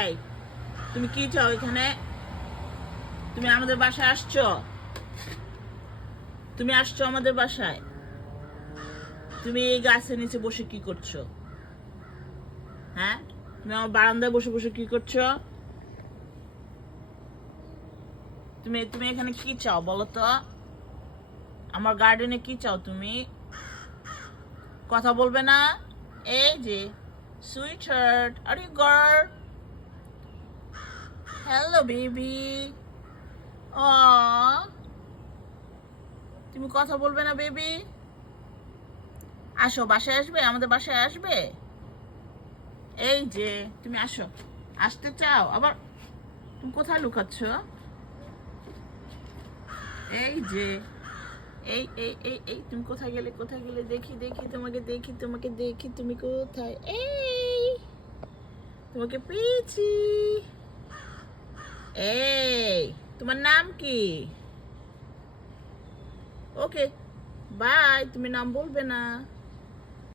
এই, তুমি কি চাও এখানে? তুমি আমাদের বাসায় আসছো? তুমি আসছো আমাদের বাসায়? তুমি এই গাছের নিচে বসে কি করছো? হ্যাঁ, তুমি আমার বারান্দায় বসে বসে কি করছো? তুমি তুমি এখানে কি চাও বলো তো? আমার গার্ডেনে কি চাও তুমি? কথা বলবে না? এই যে sweetheart, are you girl? Hello baby. ও, তুমি কথা বলবে না বেবি? আসো, বাসায় আসবে, আমাদের বাসায় আসবে। এই যে তুমি আসো, আসতে চাও আবার? তুমি কোথায় লুকাচ্ছ? এই যে, এই এই এই এই তুমি কোথায় গেলে, কোথায় গেলে? দেখি দেখি তোমাকে, দেখি তোমাকে, দেখি তুমি কোথায়। এই, তোমাকে পেয়েছি। এই, তোমার নাম কি? ওকে, বাই। তুমি নাম বলবে না?